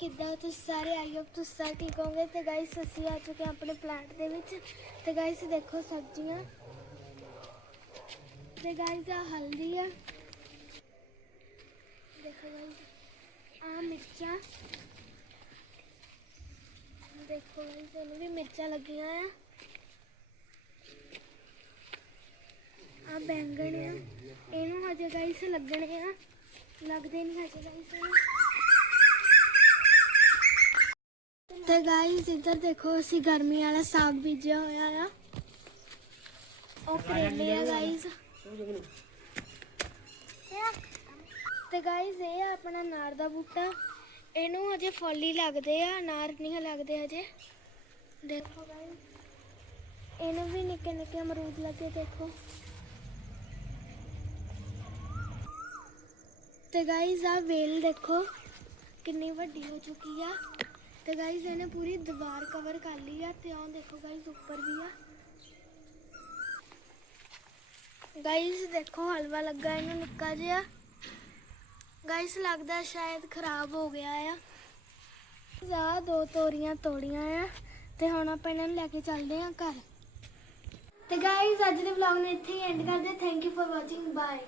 ਕਿੱਦਾਂ ਹੋ ਤੁਸੀਂ ਸਾਰੇ? ਆਈ ਹੋਪ ਤੁਸੀਂ ਸਾਰੇ ਠੀਕ ਹੋਗੇ ਤੇ ਗਾਇਸ ਅਸੀਂ ਆ ਚੁੱਕੇ ਹਾਂ ਆਪਣੇ ਪਲਾਂਟ ਦੇ ਵਿੱਚ। ਤੇ ਗਾਇਸ ਦੇਖੋ ਸਬਜ਼ੀਆਂ। ਤੇ ਗਾਇਸ ਆ ਹਲਦੀ ਆ। ਦੇਖੋ ਗਾਇਸ ਆ ਮਿਰਚਾਂ। ਦੇਖੋ ਗਾਇਸ ਇਹਨੂੰ ਵੀ ਮਿਰਚਾਂ ਲੱਗੀਆਂ ਆ। ਆ ਬੈਂਗਣ ਆ। ਇਹਨੂੰ ਹਜੇ ਗਾਇਸ ਲੱਗਣੇ ਆ। ਲੱਗਦੇ ਨਹੀਂ ਹਜੇ ਗਾਇਸ ਤੇ ਗਾਇਸ ਇੱਧਰ ਦੇਖੋ, ਅਸੀਂ ਗਰਮੀ ਵਾਲਾ ਸਾਗ ਬੀਜਿਆ ਹੋਇਆ ਆ। ਉਹ ਕਰੇਲੇ ਆ ਗਾਇਸ ਤੇ ਗਾਇਸ ਇਹ ਆ ਆਪਣਾ ਨਾਰ ਦਾ ਬੂਟਾ। ਇਹਨੂੰ ਹਜੇ ਫੁੱਲ ਹੀ ਲੱਗਦੇ ਆ, ਨਾਰ ਨਹੀਂ ਲੱਗਦੇ ਹਜੇ ਦੇਖੋ ਗਾਇਸ ਇਹਨੂੰ ਵੀ ਨਿੱਕੇ ਨਿੱਕੇ ਅਮਰੂਦ ਲੱਗੇ, ਦੇਖੋ। ਤੇ ਗਾਇਸ ਆ ਵੇਲ ਦੇਖੋ, ਕਿੰਨੀ ਵੱਡੀ ਹੋ ਚੁੱਕੀ ਆ। ਤੇ ਗਾਇਸ ਇਹਨੇ ਪੂਰੀ ਦੀਵਾਰ ਕਵਰ ਕਰ ਲਈ ਆ ਤੇ ਆਹ ਦੇਖੋ ਗਾਇਸ ਉੱਪਰ ਵੀ ਆ। ਗਾਇਸ ਦੇਖੋ ਹਲਵਾ ਲੱਗਾ ਇਹਨੂੰ, ਨਿੱਕਾ ਜਿਹਾ। ਗਾਇਸ ਲੱਗਦਾ ਸ਼ਾਇਦ ਖਰਾਬ ਹੋ ਗਿਆ ਆ। ਆ ਦੋ ਤੋਰੀਆਂ ਤੋੜੀਆਂ ਆ ਤੇ ਹੁਣ ਆਪਾਂ ਇਹਨਾਂ ਨੂੰ ਲੈ ਕੇ ਚੱਲਦੇ ਆ ਘਰ। ਤੇ ਗਾਇਸ ਅੱਜ ਦੇ ਵਲੌਗ ਨੂੰ ਇੱਥੇ ਹੀ ਐਂਡ ਕਰਦੇ thank you for watching bye